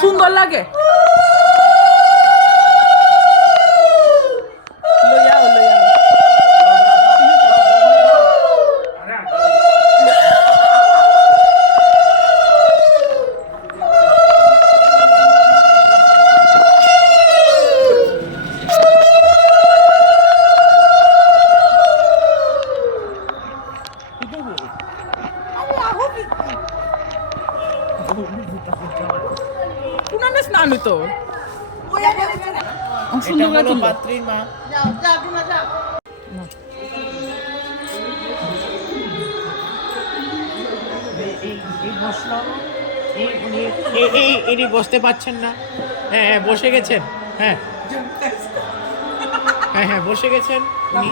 সুন্দর লাগে। উনানে স্নান হইতো? সুন্দর করে। মা। বসল এই- এই- এই- ইনি বসতে পারছেন না। হ্যাঁ হ্যাঁ বসে গেছেন। হ্যাঁ। হ্যাঁ হ্যাঁ বসে গেছেন। উনি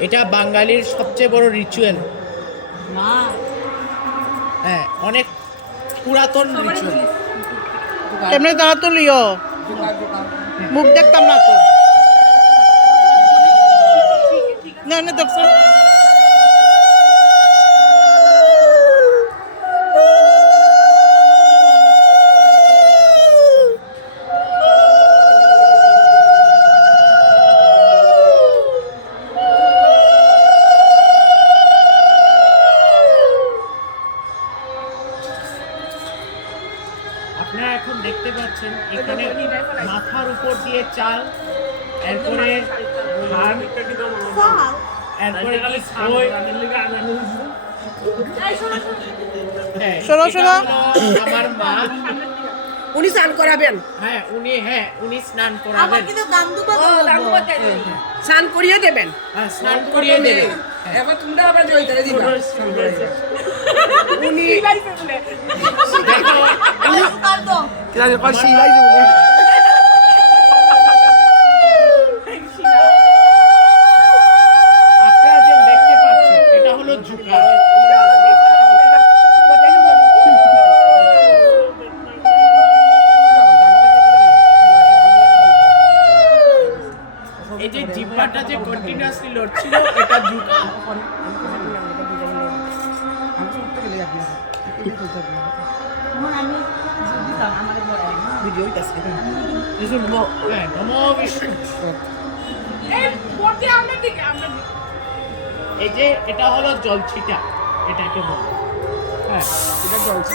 এটা বাঙালির সবচেয়ে বড় রিচুয়াল হ্যাঁ অনেক পুরাতন রিচুয়াল কেমনে দাঁড়া তো লিও? মুখ দেখতাম না তো। না না দেখছ? পাচ্ছেন এখানে মাথার উপর দিয়ে চাল এরপরে ধান এরপরে কি খই? হ্যাঁ, শোনো, শোনো। আমার মা। উনি স্নান করাবেন। হ্যাঁ উনি হ্যাঁ উনি স্নান করাবেন। স্নান করিয়ে দেবেন। হ্যাঁ, স্নান করিয়ে দেবেন। এবার তোমরা আবার জয়িতারে দিবা। উনি দেখো শিলাই দেবো এই যে এটা হলো জলছিটা এটাকে বলে। হ্যাঁ এটা জলছি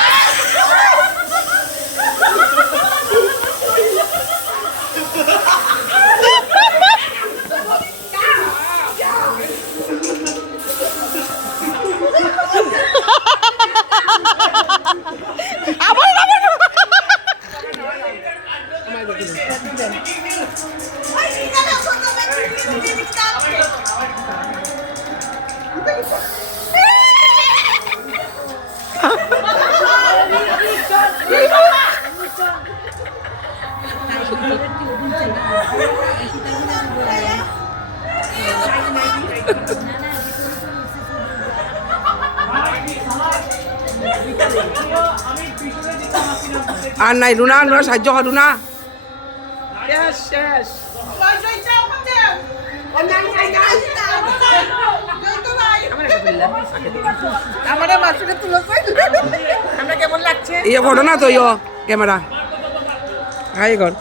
আর নাই রুনা রুনা সাহায্য কর রুনা। ইয়ে ফটো না তো ইয়ে ক্যামেরা। হাই কর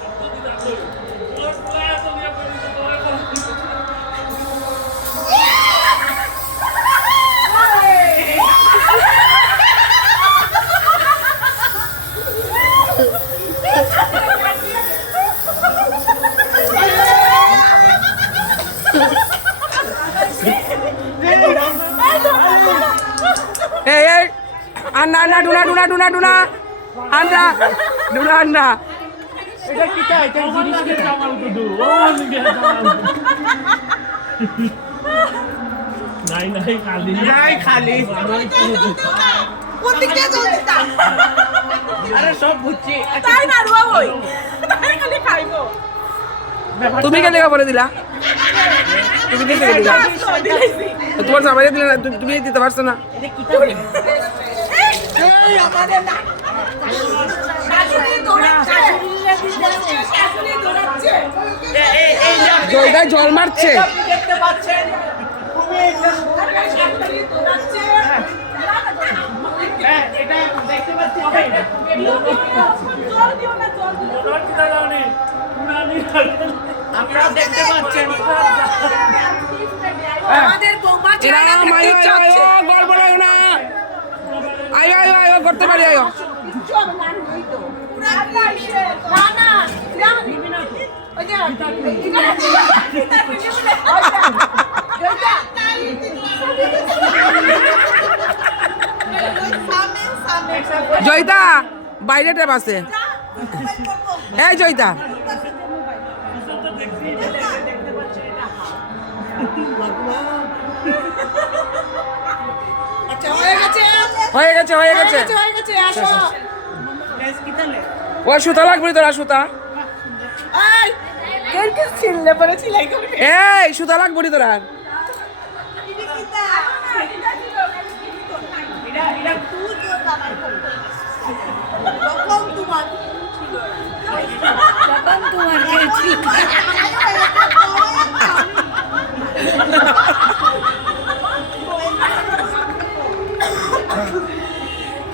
এই এই আন্না আন্না ডুনা ডুনা ডুনা ডুনা। আন্না ডুনা আন্না। এটা কি তাই এটা জিনিস কি নাই নাই খালি। নাই খালি। দিক দিয়ে আরে সব বুঝছি। তাই না রুয়া বই? তাই খালি খাইবো। তুমি কেন বলে দিলা? তুমি দিতে দিলা তোমার জামাই দিলে না তুমি- তুমি দিতে পারছ না। এটা কি করে? এই আমাদের না শাশুড়ি দৌড়াচ্ছে শাশুড়ি দৌড়াচ্ছে এ- এ- এই যে আপনি- জয়দায় জল মারছে দেখতে পাচ্ছেন হ্যাঁ, এটা দেখতে পাচ্ছি ভাই। জল দিও না জল দিও আপনারা দেখতে পাচ্ছেন আমাদের বৌমা। আয়ো গল্প লাগো না করতে পারি আয়ো। জয়িতা বাইরে টেপ আছে। এই জয়িতা। হয়ে গেছে হয়ে গেছে। ওই সুতা লাগবে তোরা সুতা। এই সুতা লাগবে তোরা তোমার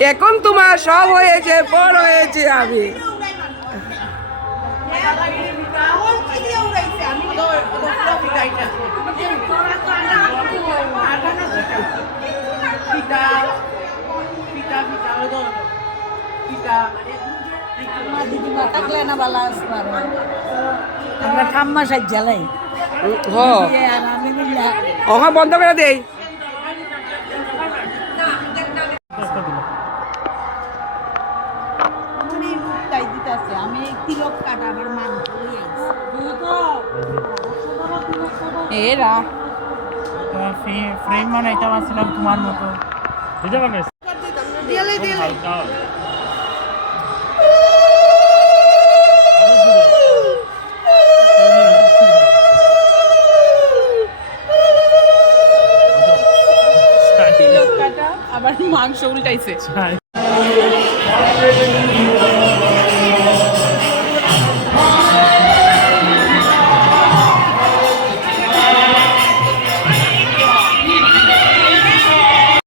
এখন তোমার সব হয়েছে বড় হয়েছে আমি। আমরা ঠাম্মা সাজ জ্বালাই। হ। বন্ধ করে দেই। এরা ফ্রেম বানাইতে পারছিলাম তোমার মতো। দিয়ালে দিয়ালে। তিলক কাটা আবার মাংস উল্টাইছে।